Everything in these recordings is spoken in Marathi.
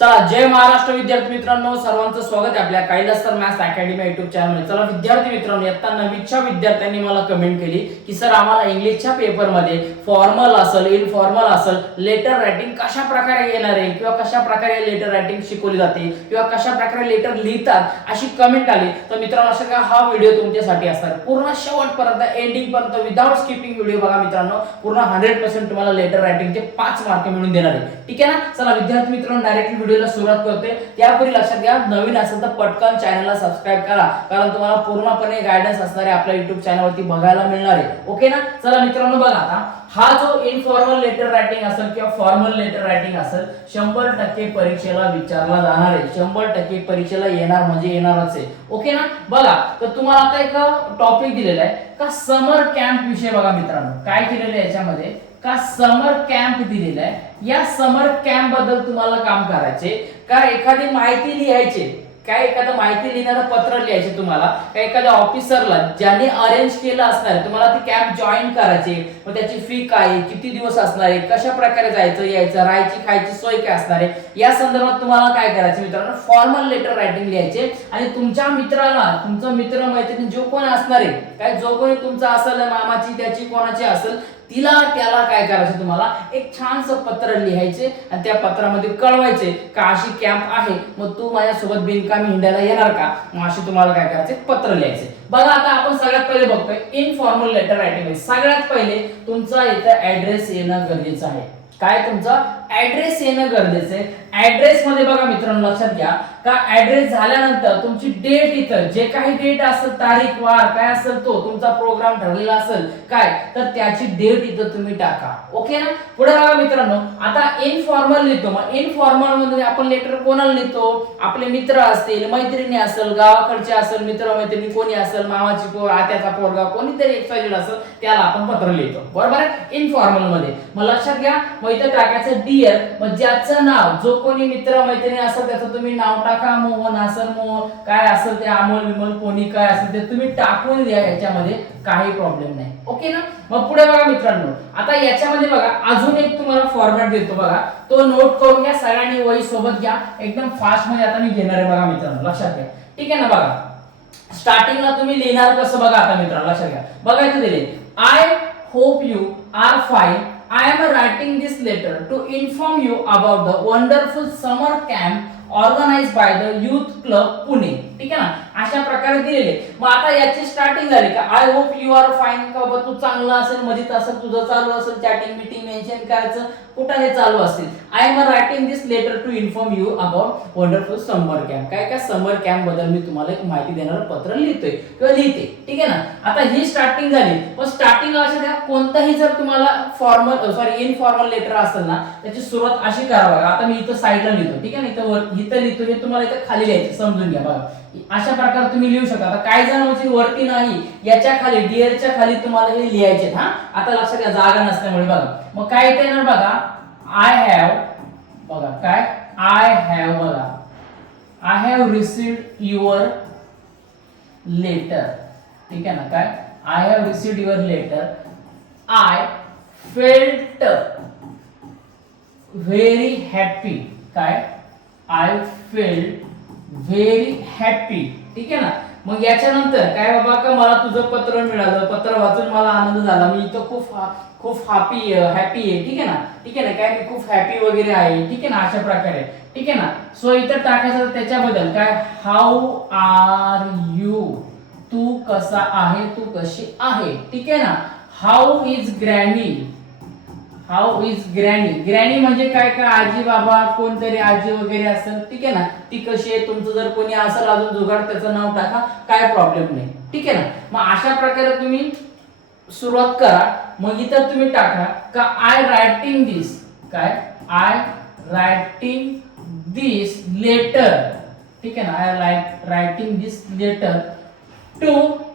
चला, जय महाराष्ट्र विद्यार्थी मित्रांनो, सर्वांचं स्वागत आहे आपल्या Kailas sir maths academy YouTube चॅनलमध्ये। चला विद्यार्थी मित्रांनो, आता नवीच्या विद्यार्थ्यांनी मला कमेंट केली की सर आम्हाला इंग्लिशच्या पेपरमध्ये फॉर्मल असेल, इनफॉर्मल असेल, लेटर रायटिंग कशा प्रकारे येणार आहे किंवा कशा प्रकारे लेटर रायटिंग शिकवली जाते किंवा कशा प्रकारे लेटर लिहितात अशी कमेंट आली। तर मित्रांनो, असं का हा व्हिडिओ तुमच्यासाठी असणार, पूर्ण शेवटपर्यंत एंडिंग पर्यंत विदाउट स्किपिंग व्हिडिओ बघा मित्रांनो। पूर्ण 100% तुम्हाला लेटर रायटिंगचे 5 मार्क मिळून देणार आहे, ठीक आहे ना। चला विद्यार्थी मित्रांनो, डायरेक्टली व्हिडिओला सुरुवात करते। त्यापूर्वी लक्षात घ्या, नवीन असेल तर पटकन चॅनलला सबस्क्राइब करा, कारण तुम्हाला पूर्णपणे गायडन्स असणार आहे आपल्या YouTube चॅनलवरती बघायला मिळणार आहे, ओके ना। चला मित्रांनो, बघा आता हा जो इनफॉर्मल लेटर रायटिंग असेल किंवा फॉर्मल लेटर रायटिंग असेल, 100% परीक्षेला विचारला जाणार आहे, 100% परीक्षेला येणार म्हणजे येणारच आहे, ओके ना। बघा, तर तुम्हाला आता एक टॉपिक दिलेला आहे का समर कॅम्प विषय। बघा मित्रांनो, काय केलेलं आहे याच्यामध्ये का समर कॅम्प दिलेला आहे। या समर कॅम्प बद्दल तुम्हाला काम करायचे का एखादी माहिती लिहायची, काय एखादं माहिती लिहिणारं पत्र लिहायचे तुम्हाला, काय एखाद्या ऑफिसरला ज्याने अरेंज केलं असणार आहे तुम्हाला ती कॅम्प जॉईन करायची। मग त्याची फी काय, किती दिवस असणार आहे, कशा प्रकारे जायचं यायचं, राहायची खायची सोय काय असणार आहे, या संदर्भात तुम्हाला काय करायचं मित्रांनो, फॉर्मल लेटर रायटिंग लिहायचे। आणि तुमच्या मित्राला, तुमचा मित्र मैत्रीण जो कोणी असणार आहे, काय जो कोणी तुमचा असेल, मामाची त्याची कोणाची असेल, तिला त्याला काय करायचं, तुम्हाला एक छानसं पत्र लिहायचे आणि त्या पत्रामध्ये कळवायचे का अशी कॅम्प आहे, मग तू माझ्यासोबत बिनकामी हिंडायला येणार का, मग अशी तुम्हाला काय करायचे पत्र लिहायचे। बघा, आता आपण सगळ्यात पहिले बघतोय इनफॉर्मल लेटर रायटिंग। सगळ्यात पहिले तुमचा इथं ऍड्रेस येणं गरजेचं आहे। काय, तुमचा ऍड्रेस येणं गरजेचं आहे। ऍड्रेस मध्ये बघा मित्रांनो, लक्षात घ्या का ऍड्रेस झाल्यानंतर तुमची डेट, इथं जे काही डेट असेल, तारीख वार काय असेल, तो तुमचा प्रोग्राम ठरलेला असेल काय, तर त्याची डेट इथं तुम्ही टाका, ओके ना। पुढे बघा मित्रांनो, आता इनफॉर्मल लिहितो, मग इनफॉर्मल मध्ये आपण लेटर कोणाला लिहितो, आपले मित्र असतील, मैत्रिणी असेल, गावाकडचे असेल, मित्र मैत्रिणी कोणी असेल, मामाची पोर, आत्याचा पोरगा, कोणीतरी एक्सवायझेड असेल, त्याला आपण पत्र लिहितो, बरोबर आहे, इनफॉर्मल मध्ये। मग लक्षात घ्या, मग इथं टाकायचं डिअर, मग ज्याचं नाव, जो कोणी मित्र मैत्रिणी असेल त्याचं तुम्ही नाव टाका, मोहन असेल, काय असेल ते, अमोल विमल कोणी काय असेल ते तुम्ही टाकून द्या, याच्यामध्ये काही प्रॉब्लेम नाही, ओके ना। मग पुढे बघा मित्रांनो, आता याच्यामध्ये बघा अजून एक तुम्हाला फॉर्मॅट देतो बघा, तो नोट करून घ्या, सगळ्यांनी वही सोबत घ्या, एकदम फास्ट मध्ये आता मी घेणार आहे बघा मित्रांनो, लक्षात घ्या, ठीक आहे ना। बघा स्टार्टिंगला तुम्ही लिहिणार कसं बघा आता मित्रांनो, लक्षात घ्या, बघा इथे दिले, I hope you are fine, I am writing this letter to inform you about the wonderful summer camp organized by the Youth Club Pune, ठीक आहे ना, अशा प्रकारे दिलेले। मग आता याची स्टार्टिंग झाली का I hope you are fine, का बाबा तू चांगला असेल, मजेत असेल, तुझं चालू असेल, चॅटिंग मीटिंग मेन्शन करायचं, कुठं हे चालू असतील। I am writing this letter to inform you about wonderful summer camp, काय काय समर कॅम्प बद्दल मी तुम्हाला एक माहिती देणारं पत्र लिहितोय किंवा लिहिते, ठीक आहे ना। आता ही स्टार्टिंग झाली, पण स्टार्टिंगला अशा द्या, कोणताही जर तुम्हाला फॉर्मल इनफॉर्मल लेटर असेल ना, त्याची सुरुवात अशी करा बघा। आता मी इथं साईडला लिहितो, ठीक आहे ना, इथं लिहितो, हे तुम्हाला इथं खाली लिहायचं, समजून घ्या बघा, अशा प्रकारे तुम्ही लिहू शकता। आता काही जणांची वरती नाही, याच्या खाली डिअरच्या खाली तुम्हाला हे लिहायचे। हा, आता लक्षात घ्या, जागा नसल्यामुळे बघा, मग काय येते ना बघा, आय हॅव, बघा काय, आय हॅव, बघा I have received your letter, ठीक आहे ना, काय I have received your letter, I felt very happy, काय आय फेल्ट व्हेरी हॅपी, ठीक आहे ना। मग याच्यानंतर काय बाबा, का मला तुझं पत्र मिळालं, पत्र वाचून मला आनंद झाला, मी इथं खूप हॅपी आहे, ठीक आहे ना, ठीक आहे ना, काय मी खूप हॅपी वगैरे आहे, ठीक आहे ना, अशा प्रकारे, ठीक आहे ना। सो इथं टाकायचं त्याच्याबद्दल काय, हाऊ आर यू, तू कसा आहे, तू कशी आहे, ठीक आहे ना। How is granny, how is granny, granny म्हणजे काय, काय आजी बाबा, कोणतरी आजी वगैरे असेल, ठीक आहे ना, ती कशी आहे, तुमचं जर कोणी असेल अजून जुगाड, त्याचं नाव टाका, काय प्रॉब्लेम नाही, ठीक आहे ना। मग अशा प्रकारे तुम्ही सुरुवात करा। मग इथं तुम्ही टाका का आय रायटिंग दिस, काय आय रायटिंग दिस लेटर, ठीक आहे ना, I writing this letter to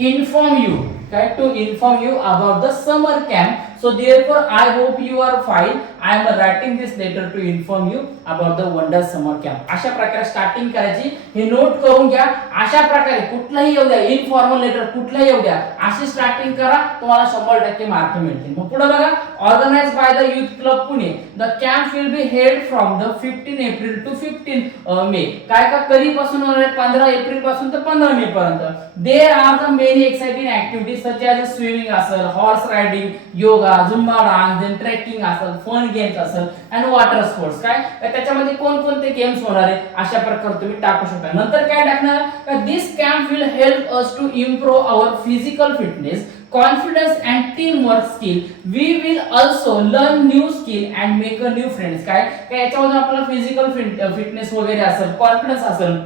inform you, काय to inform you about the summer camp So therefore I hope you are fine. I am writing this letter to inform you about the Wonder Summer Camp. अशा प्रकारे स्टार्टिंग करायची, हे नोट करून घ्या. अशा प्रकारे कुठलाही येऊ द्या, इनफॉर्मल लेटर कुठलाही येऊ द्या, अशी स्टार्टिंग करा, तुम्हाला 100% मार्क मिळतील. मग पुढे बघा, organised by the youth club Pune. The camp will be held from the 15 April to 15 May. काय का कधीपासून होणार आहे? 15 एप्रिल पासून तर 15 मे पर्यंत. There are the many exciting activities such as swimming असेल, horse riding, yoga, Zumba dance, then trekking असेल, फन गेम्स असेल अँड वॉटर स्पोर्ट्स. काय त्याच्यामध्ये कोणकोणते गेम्स होणार आहे अशा प्रकारे तुम्ही टाकू शकता. नंतर काय टाकणार? This camp will help us to improve our physical fitness, confidence and teamwork skill. We will also learn new skill and make a new friends. काय याच्यामध्ये आपल्याला फिजिकल फिटनेस वगैरे असेल, कॉन्फिडन्स असेल,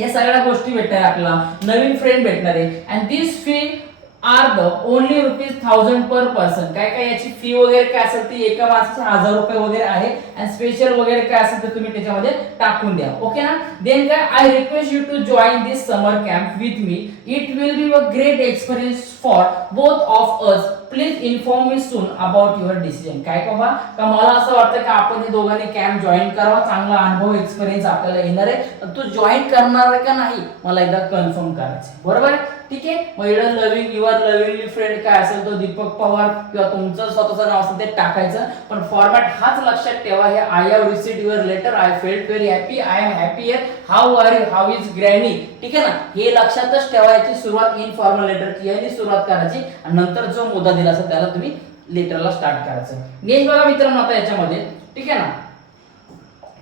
या सगळ्या गोष्टी भेटणार आपल्याला, नवीन फ्रेंड भेटणार आहे. And this fee are the only ₹1000 per person. काय काय याची फी वगैरे काय असेल ती एका माणसाची ₹1000 वगैरे आहे. अँड स्पेशल वगैरे काय असेल तर तुम्ही त्याच्यामध्ये टाकून द्या. ओके ना. देन काय, I request you to join this summer camp with me. It will be a great experience for both of us. Please inform me soon about your decision. काय बाबा, का मला असं वाटतं की आपण हे दोघांनी कॅम्प जॉईन करावा, चांगला अनुभव एक्सपिरियन्स आपल्याला येणार आहे. तू जॉईन करणार आहे का नाही मला एकदा कन्फर्म करायचं. बरोबर आहे, ठीक आहे. मग इकडे लव्हिंग युअर लव्हिंगली फ्रेंड काय असेल तो दीपक पवार किंवा तुमचं स्वतःचं नाव असेल ते टाकायचं. पण फॉर्मॅट हाच लक्षात ठेवा. हे I have received your letter, I felt very happy, I am happy here, how are you, how is granny. ठीक आहे ना. हे लक्षातच ठेवा. याची सुरुवात इनफॉर्मल लेटरची याने सुरुवात करायची आणि नंतर जो मुद्दा दिला असेल त्याला तुम्ही लेटरला स्टार्ट करायचं. नेक्स्ट बघा मित्रांनो आता याच्यामध्ये, ठीक आहे ना.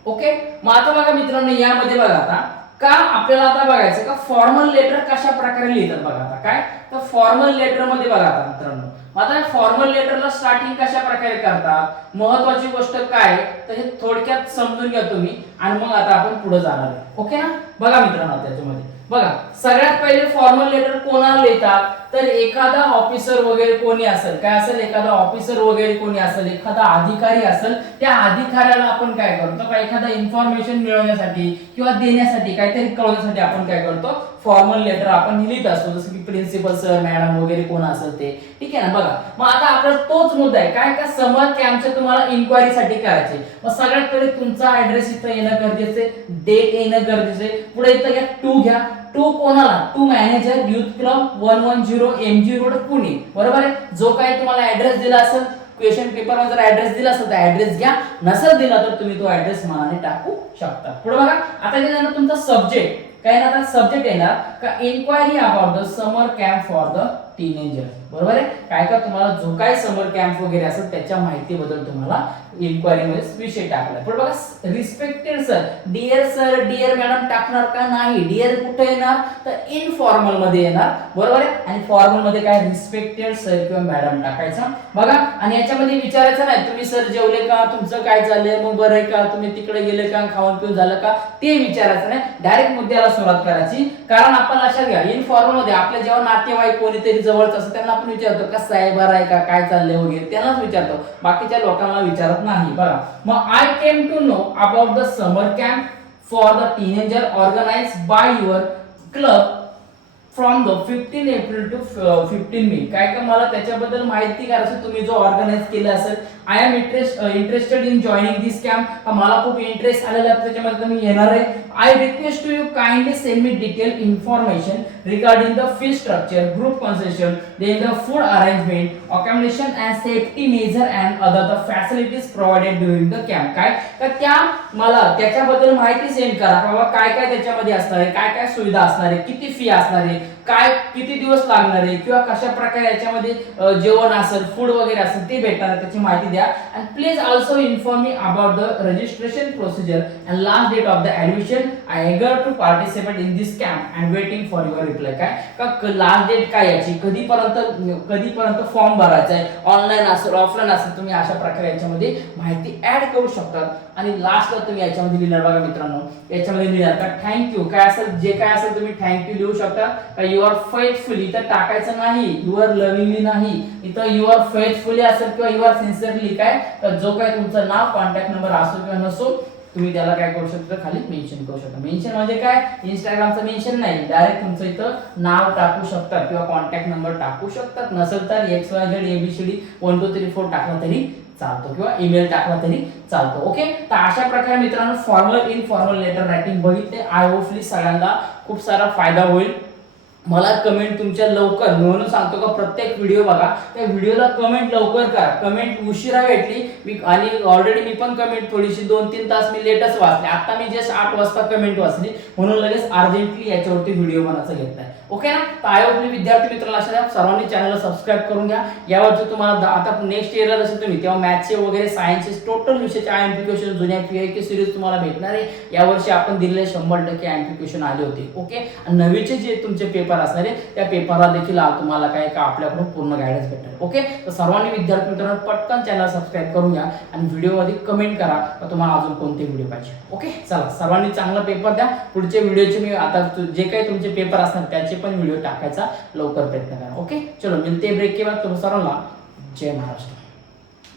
ओके. मग आता बघा मित्रांनो यामध्ये बघा आता का आपल्याला आता बघायचं का फॉर्मल लेटर कशा प्रकारे लिहितात बघा. आता काय तर फॉर्मल लेटर मध्ये बघा आता मित्रांनो, आता फॉर्मल लेटरला स्टार्टिंग कशा प्रकारे करतात, महत्वाची गोष्ट काय तर हे थोडक्यात समजून घ्या तुम्ही आणि मग आता आपण पुढे जाणार आहे. ओके ना. बघा मित्रांनो त्याच्यामध्ये बघा सगळ्यात पहिले फॉर्मल लेटर कोणाला लिहितात तर एखादा ऑफिसर वगैरे कोणी असेल, काय असेल एखादा ऑफिसर वगैरे कोणी असेल, एखादा अधिकारी असेल, त्या अधिकाऱ्याला आपण काय करतो का एखादा इन्फॉर्मेशन मिळवण्यासाठी किंवा देण्यासाठी काहीतरी कळवण्यासाठी आपण काय करतो फॉर्मल लेटर आपण लिहित असतो. जसं की प्रिन्सिपल सर, मॅडम वगैरे कोण असेल ते. ठीक आहे ना. बघा मग आता आपला तोच मुद्दा आहे काय का समर कॅम्पचे तुम्हाला इन्क्वायरी साठी करायचे. मग सगळ्यात पहिले तुमचा ऍड्रेस इथं येणं गरजेचं आहे, डेट येणं गरजेचं आहे. पुढे इथं घ्या टू घ्या. टू कोणाला? To manager youth club 110 MG road Pune. बरोबर आहे. जो काही तुम्हाला ऍड्रेस दिला असेल क्वेश्चन पेपर मध्ये जर ऍड्रेस दिला असेल तर ऍड्रेस घ्या, नसेल दिला तर तुम्ही तो ऍड्रेस मनाने टाकू शकता. पुढे बघा आता हे झालं तुमचा सब्जेक्ट. काय ना आता सब्जेक्ट येणार का inquiry about the summer camp for the teenager. बरोबर आहे. काय का तुम्हाला जो काही समर कॅम्प वगैरे असेल त्याच्या माहितीबद्दल तुम्हाला इन्क्वायरी मध्ये विषय टाकला. पण बघा respected sir, dear sir, dear madam टाकणार का नाही? डिअर कुठे येणार तर इनफॉर्मल मध्ये येणार. बरोबर आहे. आणि फॉर्मल मध्ये काय रिस्पेक्टेड सर किंवा मॅडम टाकायचं. बघा आणि याच्यामध्ये विचारायचं नाही तुम्ही सर जेवले का, तुमचं काय चाललंय, मग बरं आहे का, तुम्ही तिकडे गेले का, खाऊन पिऊन झालं का, ते विचारायचं नाही. डायरेक्ट मुद्द्याला सुरुवात करायची. कारण आपण लक्षात घ्या इनफॉर्मल मध्ये आपल्या जेव्हा नातेवाईक कोणीतरी जवळच असतं त्यांना आपण विचारतो कसं आहे, बरं आहे का, काय चाललंय वगैरे त्यांनाच विचारतो, बाकीच्या लोकांना विचारत नाही. बघा मग I came to know about the summer camp for the teenager organised by your club from the 15 April to 15 May. काय का मला त्याच्याबद्दल माहिती करायची तुम्ही जो ऑर्गनाइज केला असेल. I am interested in joining this camp. मला खूप इंटरेस्ट आलेला आहे त्याच्यामध्ये मी येणार आहे. I request to you kindly send me detail information regarding the fee structure, group concession, then the food arrangement, accommodation and safety measure and other the facilities provided during the camp. काय तर त्या मला त्याच्याबद्दल माहिती सेंड करा बाबा काय काय त्याच्यामध्ये असणार आहे, काय काय सुविधा असणार आहे, किती फी असणार आहे, काय किती दिवस लागणार आहे किंवा कशा प्रकारे याच्यामध्ये जेवण असेल, फूड वगैरे असेल ते भेटणार आहे त्याची माहिती द्या. And please also inform me about the registration procedure and last date of the admission. I eager to participate in this camp and waiting for your reply. काय का लास्ट डेट काय याची, कधीपर्यंत फॉर्म भरायचा आहे, ऑनलाईन असेल ऑफलाईन असेल, तुम्ही अशा प्रकारे याच्यामध्ये माहिती ऍड करू शकता. आणि लास्टला तुम्ही याच्यामध्ये लिहिणार बघा मित्रांनो, याच्यामध्ये लिहिणार का थँक्यू काय असेल जे काय असेल तुम्ही थँक्यू लिहू शकता. यू आर फेथफुली इथं टाकायचं नाही, यू आर लव्हिंगली नाही, इथं यू आर फेथफुली असेल किंवा यू आर सिन्सिअरली काय जो काही तुमचं नाव कॉन्टॅक्ट नंबर असो किंवा नसो तुम्ही त्याला काय करू शकता, खाली मेन्शन करू शकता. मेन्शन म्हणजे काय, इंस्टाग्रामचं मेन्शन नाही, डायरेक्ट तुमचं इथं नाव टाकू शकतात किंवा कॉन्टॅक्ट नंबर टाकू शकतात. नसेल तर XYZ ABCD 1 2 3 4 टाकला तरी चालतो किंवा ईमेल टाकला तरी चालतो. ओके, तर अशा प्रकारे मित्रांनो फॉर्मल इनफॉर्मल लेटर रायटिंग बघितले. आय होपफुली सगळ्यांना खूप सारा फायदा होईल. मला कमेंट तुमच्या लवकर, म्हणून सांगतो का प्रत्येक व्हिडिओ बघा, त्या व्हिडिओला कमेंट लवकर करा. कमेंट उशिरा भेटली मी, आणि ऑलरेडी मी पण कमेंट थोडीशी 2-3 तास मी लेटच वाचले. आता मी जस्ट 8 वाजता कमेंट वाचली, म्हणून लगेच अर्जंटली याच्यावरती व्हिडिओ बनायचा घेतलाय. ओके ना, तर आय होप विद्यार्थी मित्रांनो लक्षात द्या, सर्वांनी चॅनलला सबस्क्राईब करून घ्या. यावरती तुम्हाला आता नेक्स्ट इयरला जसं तुम्ही तेव्हा मॅथ्सचे वगैरे सायन्सचे टोटल विषयाचे IMP क्वेश्चन जुन्या PIQ सिरीज तुम्हाला भेटणार आहे. यावर्षी आपण दिलेले 100% IMP क्वेश्चन आले होते. ओके, आणि नवीचे जे तुमचे पेपर असणार आहे त्या पेपरला देखील तुम्हाला काय का आपल्याकडून पूर्ण गायडन्स भेटेल. ओके, तर सर्वांनी विद्यार्थी मित्रांनो पटकन चॅनल सबस्क्राईब करून घ्या आणि व्हिडिओमध्ये कमेंट करा की तुम्हाला अजून कोणते व्हिडिओ पाहिजे. ओके, चला सर्वांनी चांगला पेपर द्या. पुढचे व्हिडिओचे मी आता जे काही तुमचे पेपर असणार त्याचे पण व्हिडिओ टाकायचा लवकर प्रयत्न करा. ओके, चलो मिलते ब्रेक के बाद. तुम सर्वांना जय महाराष्ट्र.